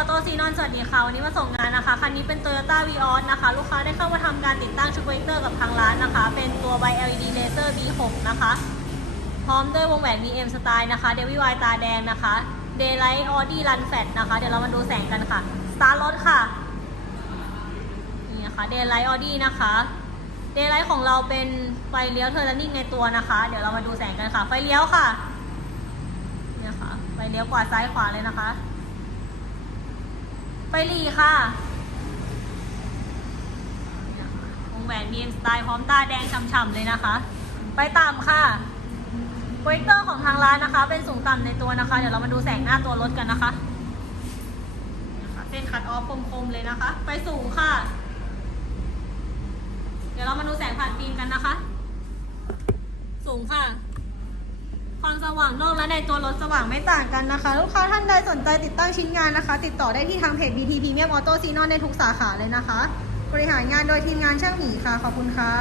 อโตซีนอนสวัสดีค่ะ วันนี้มาส่งงานนะคะ คันนี้เป็น Toyota v ีออนะคะ ลูกค้าได้เข้ามาทำการติดตั้งชุดเจคเตอร์กับทางร้านนะคะ เป็นตัวใบ LED Laser B6 นะคะ พร้อมด้วยวงแหวน VM สไตล์นะคะ d e v i y ตาแดงนะคะ Daylight Audi Run Fat นะคะ เดี๋ยวเรามาดูแสงกันค่ะ Start รถค่ะ นี่นะคะ Daylight Audi นะคะ Daylight ของเราเป็นไฟเลี้ยวเทอร์นิ่งในตัวนะคะ เดี๋ยวเรามาดูแสงกันค่ะ ไฟเลี้ยวค่ะเนี่ยค่ะ ไฟเลี้ยวกวาซ้ายขวาเลยนะคะ ไฟหลีค่ะ วงแหวน BM สไตล์พร้อมตาแดงฉ่ำๆเลยนะคะไฟต่ำค่ะโปรเจคเตอร์ของทางร้านนะคะ เป็นสูงต่ำในตัวนะคะ เดี๋ยวเรามาดูแสงหน้าตัวรถกันนะคะเนี่ยค่ะเส้นคัดออฟคมๆเลยนะคะไฟสูงค่ะ เดี๋ยวเรามาดูแสงผ่านฟิล์มกันนะคะ สูงค่ะ สว่างนอกและในตัวรถสว่างไม่ต่างกันนะคะ ลูกค้าท่านใดสนใจติดตั้งชิ้นงานนะคะ ติดต่อได้ที่ทางเพจ BT Premium Auto Xenon ในทุกสาขาเลยนะคะ บริหารงานโดยทีมงานช่างหมีค่ะ ขอบคุณค่ะ